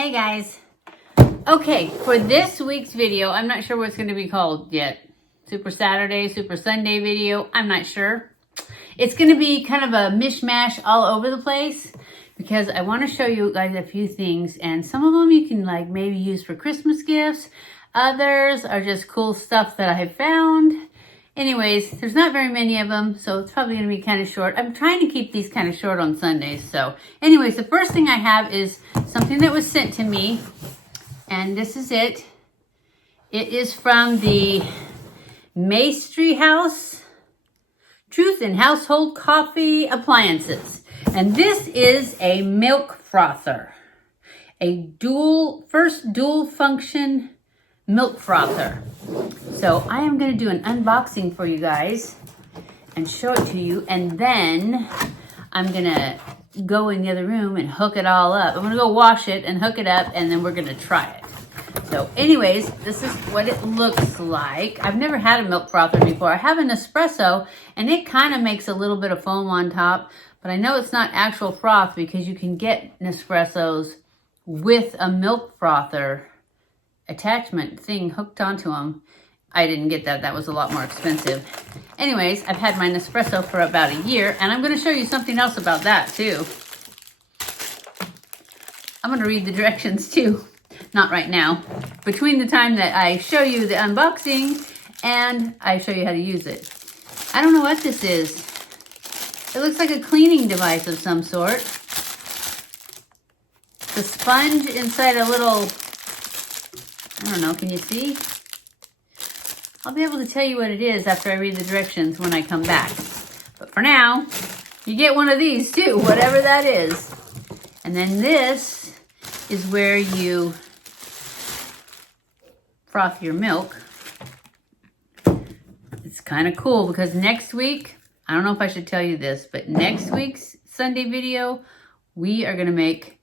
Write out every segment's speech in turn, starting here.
Hey guys. Okay, for this week's video, I'm not sure what it's going to be called yet. Super Saturday, Super Sunday video, I'm not sure. It's going to be kind of a mishmash all over the place because I want to show you guys a few things, and some of them you can like maybe use for Christmas gifts. Others are just cool stuff that I have found. Anyways, there's not very many of them, so it's probably going to be kind of short. I'm trying to keep these kind of short on Sundays. So anyways, the first thing I have is something that was sent to me, and this is it. It is from the Maestri house, Truth in Household Coffee Appliances. And this is a milk frother, a first dual function milk frother. So I am going to do an unboxing for you guys and show it to you, and then I'm going to go in the other room and hook it all up. I'm going to go wash it and hook it up, and then we're going to try it. So anyways, this is what it looks like. I've never had a milk frother before. I have a Nespresso, and it kind of makes a little bit of foam on top, but I know it's not actual froth because you can get Nespressos with a milk frother attachment thing hooked onto them. I didn't get that. That was a lot more expensive. Anyways, I've had my Nespresso for about a year, and I'm going to show you something else about that too. I'm going to read the directions too. Not right now. Between the time that I show you the unboxing and I show you how to use it. I don't know what this is. It looks like a cleaning device of some sort. The sponge inside a little, I don't know, can you see? I'll be able to tell you what it is after I read the directions when I come back. But for now, you get one of these too, whatever that is. And then this is where you froth your milk. It's kind of cool because next week, I don't know if I should tell you this, but next week's Sunday video, we are going to make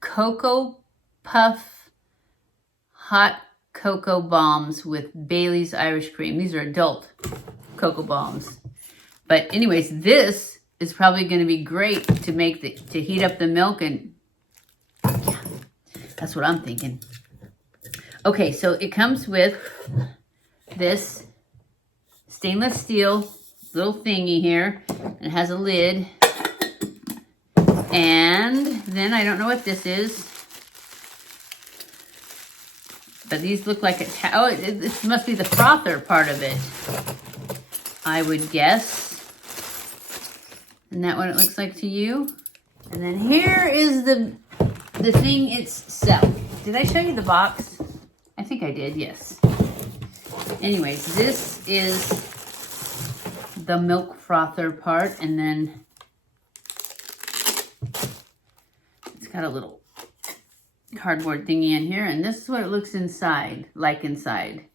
Cocoa Puff hot cocoa bombs with Bailey's Irish cream. These are adult cocoa bombs. But anyways, this is probably going to be great to make to heat up the milk, and yeah, that's what I'm thinking. Okay, so it comes with this stainless steel little thingy here. It has a lid. And then I don't know what this is. But these look like this must be the frother part of it, I would guess. Isn't that what it looks like to you? And then here is the thing itself. Did I show you the box? I think I did, yes. Anyways, this is the milk frother part, and then it's got a little cardboard thingy in here, and this is what it looks inside, like inside.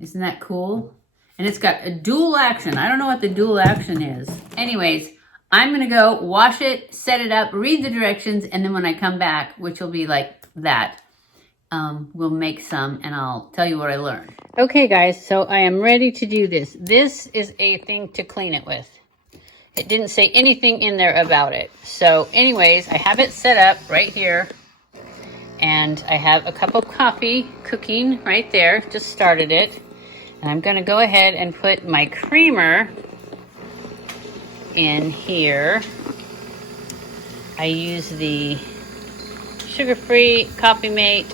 Isn't that cool? And it's got a dual action. I don't know what the dual action is. Anyways, I'm going to go wash it, set it up, read the directions, and then when I come back, which will be like that, we'll make some, and I'll tell you what I learned. Okay, guys, so I am ready to do this. This is a thing to clean it with. It didn't say anything in there about it. So anyways, I have it set up right here. And I have a cup of coffee cooking right there. Just started it. And I'm going to go ahead and put my creamer in here. I use the sugar-free Coffee Mate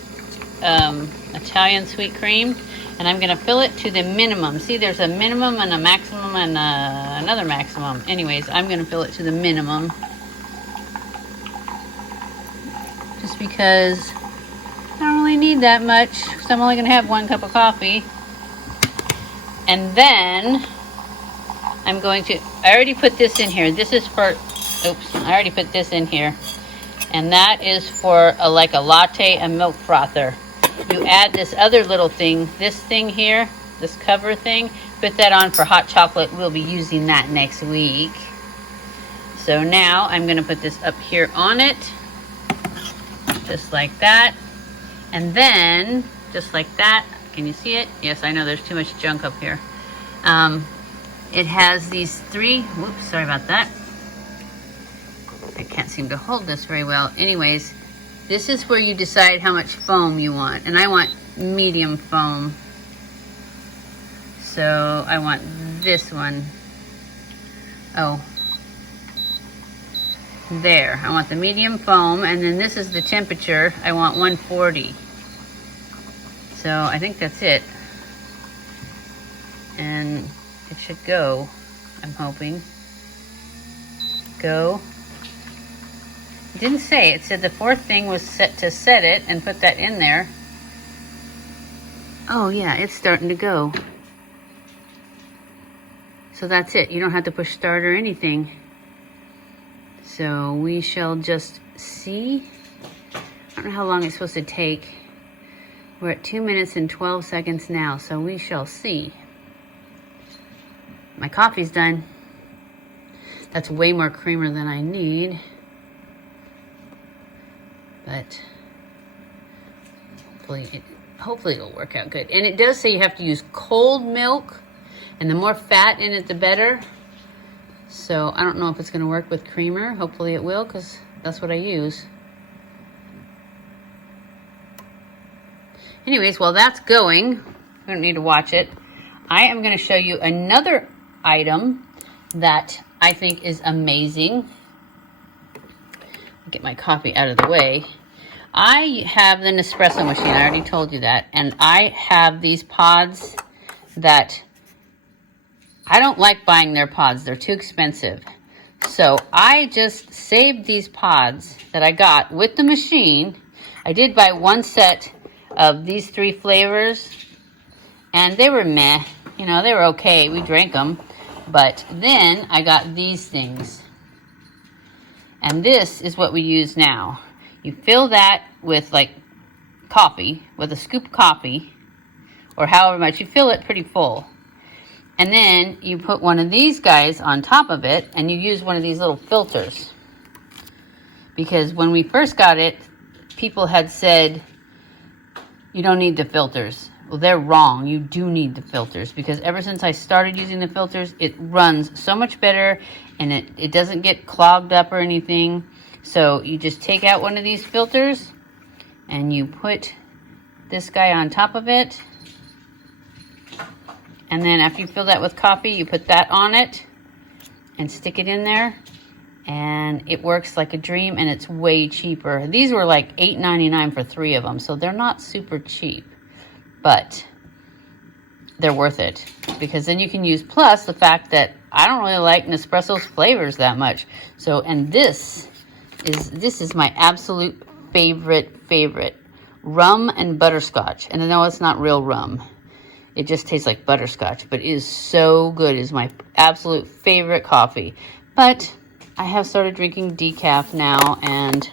Italian sweet cream. And I'm going to fill it to the minimum. See, there's a minimum and a maximum and another maximum. Anyways, I'm going to fill it to the minimum. Just because I don't really need that much, because I'm only going to have 1 cup of coffee. And then I'm going to, I already put this in here. This is for, oops, I already put this in here. And that is for like a latte and milk frother. You add this other little thing, this thing here, this cover thing, put that on for hot chocolate. We'll be using that next week. So now I'm going to put this up here on it, just like that. And then, just like that, can you see it? Yes, I know there's too much junk up here. It has these 3, whoops, sorry about that. I can't seem to hold this very well. Anyways, This is where you decide how much foam you want. And I want medium foam. So I want this one. Oh. There. I want the medium foam. And then this is the temperature. I want 140. So I think that's it. And it should go, I'm hoping. Go. It didn't say. It said the fourth thing was set to set it and put that in there. Oh yeah, it's starting to go. So that's it. You don't have to push start or anything. So we shall just see. I don't know how long it's supposed to take. We're at 2 minutes and 12 seconds now, so we shall see. My coffee's done. That's way more creamer than I need. But hopefully it'll work out good. And it does say you have to use cold milk, and the more fat in it, the better. So I don't know if it's going to work with creamer. Hopefully it will, because that's what I use. Anyways, while that's going, I don't need to watch it. I am going to show you another item that I think is amazing. Get my coffee out of the way. I have the Nespresso machine. I already told you that. And I have these pods that I don't like buying their pods. They're too expensive. So I just saved these pods that I got with the machine. I did buy one set of these 3 flavors, and they were meh. You know, they were okay. We drank them. But then I got these things. And this is what we use now. You fill that with like coffee, with a scoop of coffee, or however much. You fill it pretty full. And then you put one of these guys on top of it, and you use one of these little filters. Because when we first got it, people had said, you don't need the filters. Well, they're wrong. You do need the filters, because ever since I started using the filters, it runs so much better, and it doesn't get clogged up or anything. So you just take out one of these filters and you put this guy on top of it. And then after you fill that with coffee, you put that on it and stick it in there. And it works like a dream, and it's way cheaper. These were like $8.99 for 3 of them, so they're not super cheap. But they're worth it, because then you can use, plus the fact that I don't really like Nespresso's flavors that much. So, and this is my absolute favorite. Rum and butterscotch. And I know it's not real rum. It just tastes like butterscotch, but it is so good. It is my absolute favorite coffee. But I have started drinking decaf now, and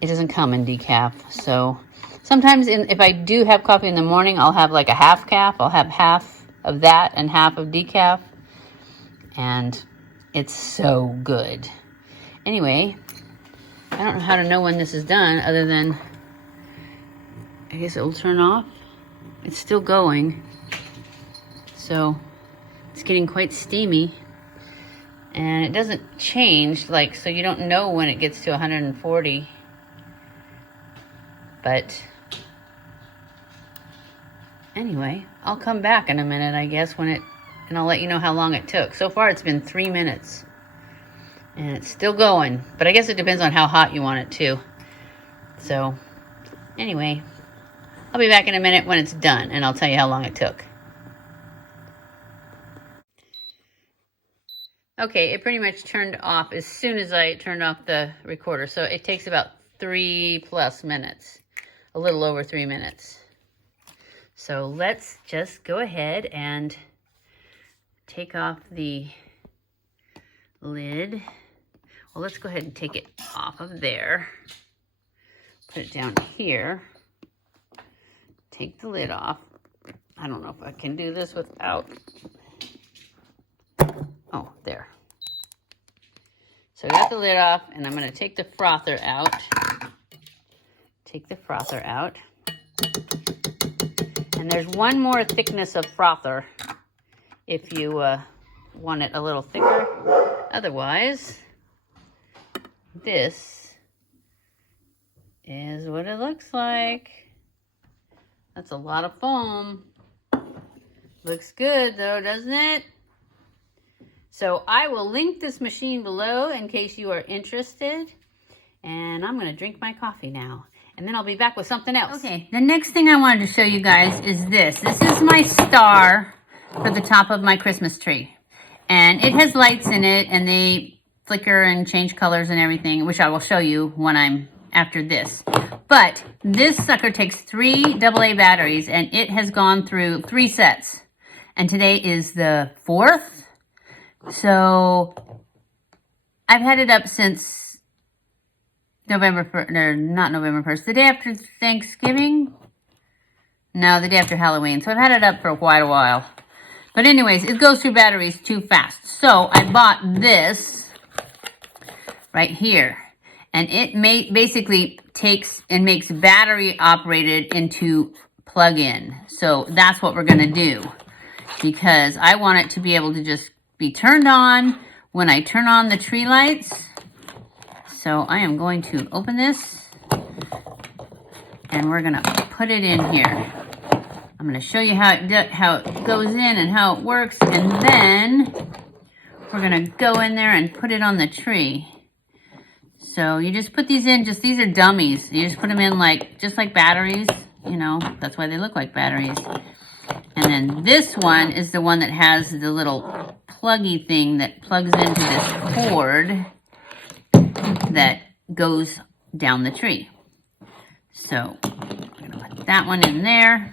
it doesn't come in decaf. So sometimes if I do have coffee in the morning, I'll have like a half calf. I'll have half of that and half of decaf. And it's so good. Anyway, I don't know how to know when this is done, other than I guess it will turn off. It's still going. So it's getting quite steamy. And it doesn't change, like, so you don't know when it gets to 140. But anyway, I'll come back in a minute, I guess, and I'll let you know how long it took. So far, it's been 3 minutes. And it's still going. But I guess it depends on how hot you want it too. So anyway, I'll be back in a minute when it's done, and I'll tell you how long it took. Okay, it pretty much turned off as soon as I turned off the recorder. So it takes about 3+ minutes, a little over 3 minutes. So let's just go ahead and take off the lid. Well, let's go ahead and take it off of there. Put it down here. Take the lid off. I don't know if I can do this without... Oh, there. So I got the lid off, and I'm going to take the frother out. Take the frother out. And there's one more thickness of frother if you want it a little thicker. Otherwise, this is what it looks like. That's a lot of foam. Looks good though, doesn't it? So I will link this machine below in case you are interested. And I'm gonna drink my coffee now. And then I'll be back with something else. Okay, the next thing I wanted to show you guys is this. This is my star for the top of my Christmas tree. And it has lights in it and they flicker and change colors and everything, which I will show you when I'm after this. But this sucker takes 3 AA batteries and it has gone through 3 sets. And today is the 4th. So I've had it up since November 1st, or not November 1st, the day after Thanksgiving? No, the day after Halloween. So I've had it up for quite a while. But anyways, it goes through batteries too fast. So I bought this right here. And it basically takes and makes battery operated into plug-in. So that's what we're going to do. Because I want it to be able to just be turned on when I turn on the tree lights. So I am going to open this and we're going to put it in here. I'm going to show you how it goes in and how it works, and then we're going to go in there and put it on the tree. So you just put these in, these are dummies. You just put them in just like batteries, you know, that's why they look like batteries. And then this one is the one that has the little pluggy thing that plugs into this cord that goes down the tree. So I'm going to put that one in there.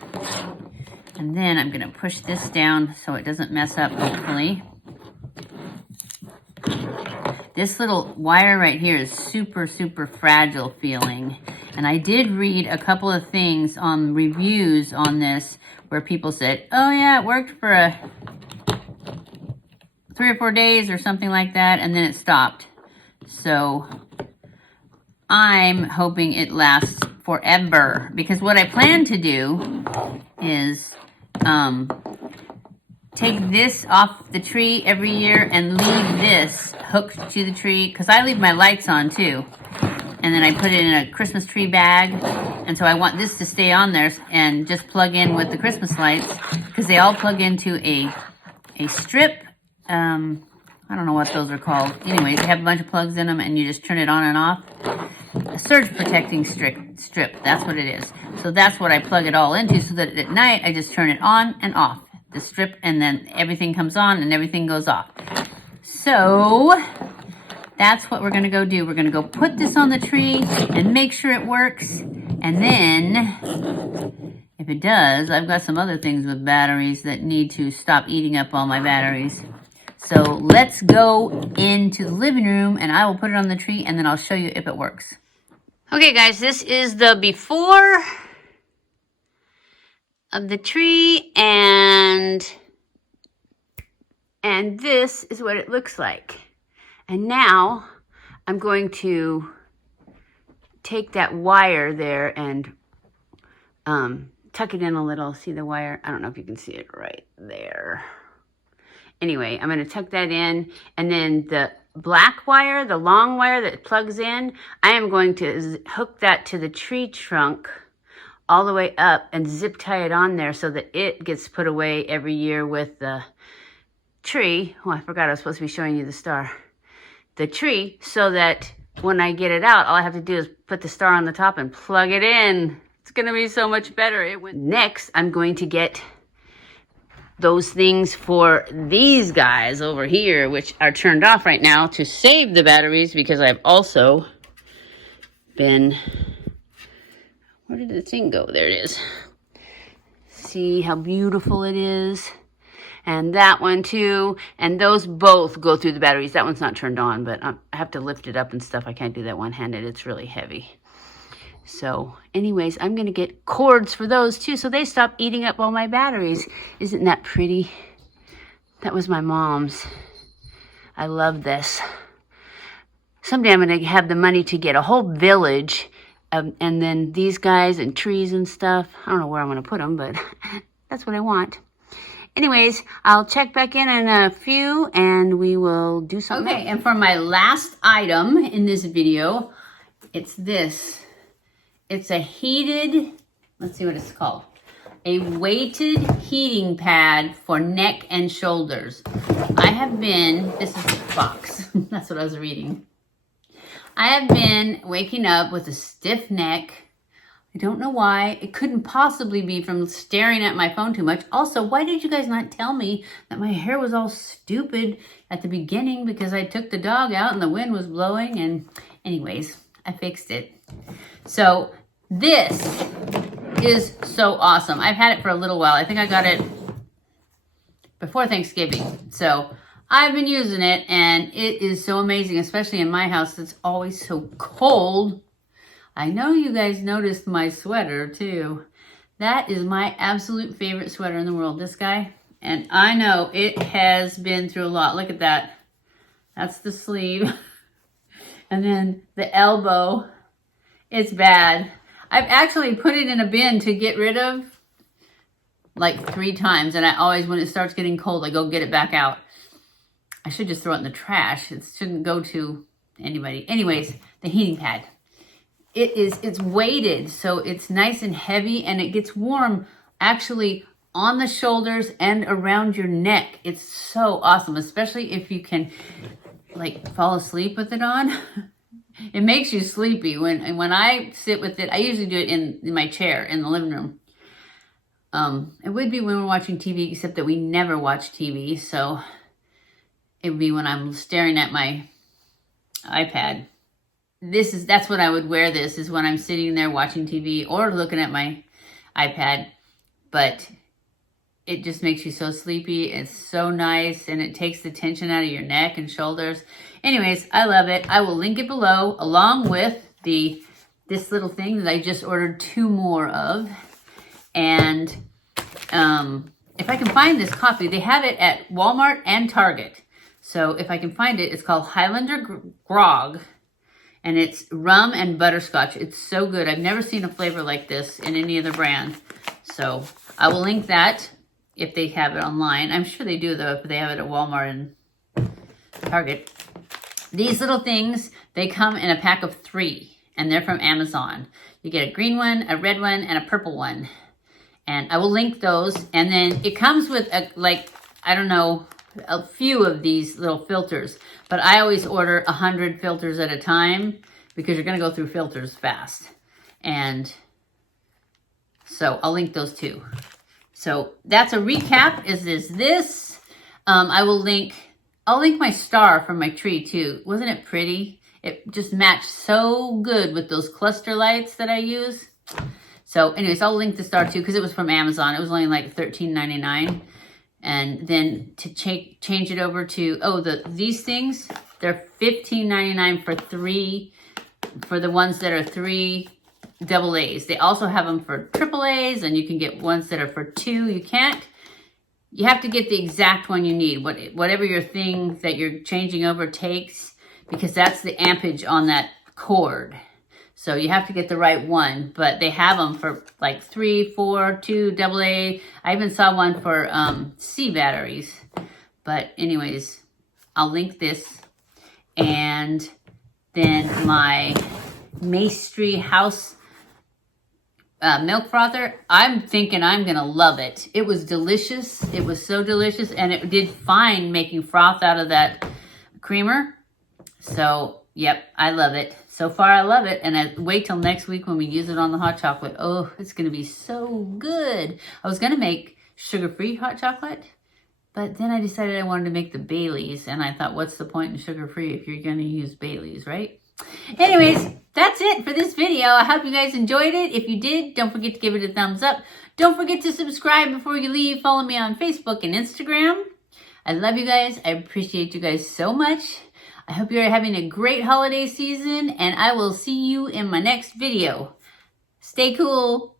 And then I'm going to push this down so it doesn't mess up, hopefully. This little wire right here is super, super fragile feeling. And I did read a couple of things on reviews on this where people said, oh yeah, it worked for 3 or 4 days or something like that, and then it stopped. So I'm hoping it lasts forever, because what I plan to do is take this off the tree every year and leave this hooked to the tree, because I leave my lights on too. And then I put it in a Christmas tree bag. And so I want this to stay on there and just plug in with the Christmas lights, because they all plug into a strip. I don't know what those are called. Anyways, they have a bunch of plugs in them and you just turn it on and off. A surge protecting strip, that's what it is. So that's what I plug it all into, so that at night I just turn it on and off the strip, and then everything comes on and everything goes off. So that's what we're going to go do. We're going to go put this on the tree and make sure it works. And then, if it does, I've got some other things with batteries that need to stop eating up all my batteries. So let's go into the living room and I will put it on the tree and then I'll show you if it works. Okay guys, this is the before of the tree, and this is what it looks like. And now I'm going to take that wire there and tuck it in a little. See the wire? I don't know if you can see it right there. Anyway, I'm going to tuck that in, and then the black wire, the long wire that plugs in, I am going to hook that to the tree trunk all the way up and zip tie it on there so that it gets put away every year with the tree. Oh, I forgot I was supposed to be showing you the star. The tree, so that when I get it out, all I have to do is put the star on the top and plug it in. It's going to be so much better. Next, I'm going to get those things for these guys over here, which are turned off right now, to save the batteries, because I've also been, where did the thing go? There it is. See how beautiful it is? And that one too, and those both go through the batteries. That one's not turned on, but I have to lift it up and stuff. I can't do that one-handed. It's really heavy. So anyways, I'm going to get cords for those too, so they stop eating up all my batteries. Isn't that pretty? That was my mom's. I love this. Someday I'm going to have the money to get a whole village, and then these guys and trees and stuff. I don't know where I'm going to put them, but that's what I want. Anyways, I'll check back in a few and we will do something. Okay, and for my last item in this video, it's this. It's a heated, let's see what it's called. A weighted heating pad for neck and shoulders. I have been, this is the box. That's what I was reading. I have been waking up with a stiff neck. I don't know why. It couldn't possibly be from staring at my phone too much. Also, why did you guys not tell me that my hair was all stupid at the beginning because I took the dog out and the wind was blowing? And anyways, I fixed it. So this is so awesome. I've had it for a little while. I think I got it before Thanksgiving. So I've been using it and it is so amazing, especially in my house. It's always so cold. I know you guys noticed my sweater too. That is my absolute favorite sweater in the world, this guy. And I know it has been through a lot. Look at that. That's the sleeve. And then the elbow. It's bad. I've actually put it in a bin to get rid of like 3 times. And I always, when it starts getting cold, I go get it back out. I should just throw it in the trash. It shouldn't go to anybody. Anyways, the heating pad. It's weighted, so it's nice and heavy, and it gets warm actually on the shoulders and around your neck. It's so awesome, especially if you can like fall asleep with it on. It makes you sleepy. When I sit with it, I usually do it in my chair in the living room. It would be when we're watching TV, except that we never watch TV, so it would be when I'm staring at my iPad. That's when I would wear this, is when I'm sitting there watching TV or looking at my iPad. But it just makes you so sleepy. It's so nice, and it takes the tension out of your neck and shoulders. Anyways, I love it. I will link it below, along with this little thing that I just ordered 2 more of. And if I can find this coffee, they have it at Walmart and Target. So if I can find it, it's called Highlander Grog. And it's rum and butterscotch. It's so good. I've never seen a flavor like this in any other brand. So I will link that if they have it online. I'm sure they do, though, if they have it at Walmart and Target. These little things, they come in a pack of 3. And they're from Amazon. You get a green one, a red one, and a purple one. And I will link those. And then it comes with, a few of these little filters, but I always order 100 filters at a time because you're going to go through filters fast. And so I'll link those too. So that's a recap. I'll link my star from my tree too. Wasn't it pretty? It just matched so good with those cluster lights that I use. So anyways, I'll link the star too because it was from Amazon. It was only like $13.99. And then to change it over to, these things, they're $15.99 for 3, for the ones that are 3 double A's. They also have them for triple A's, and you can get ones that are for 2. You have to get the exact one you need, whatever your thing that you're changing over takes, because that's the ampage on that cord. So you have to get the right one, but they have them for like 3, 4, 2, double A. I even saw one for C batteries. But anyways, I'll link this. And then my Maestri house milk frother. I'm thinking I'm going to love it. It was delicious. It was so delicious. And it did fine making froth out of that creamer. So, yep, I love it. So far, I love it. And I wait till next week when we use it on the hot chocolate. Oh, it's going to be so good. I was going to make sugar-free hot chocolate, but then I decided I wanted to make the Baileys. And I thought, what's the point in sugar-free if you're going to use Baileys, right? Anyways, that's it for this video. I hope you guys enjoyed it. If you did, don't forget to give it a thumbs up. Don't forget to subscribe before you leave. Follow me on Facebook and Instagram. I love you guys. I appreciate you guys so much. I hope you're having a great holiday season, and I will see you in my next video. Stay cool.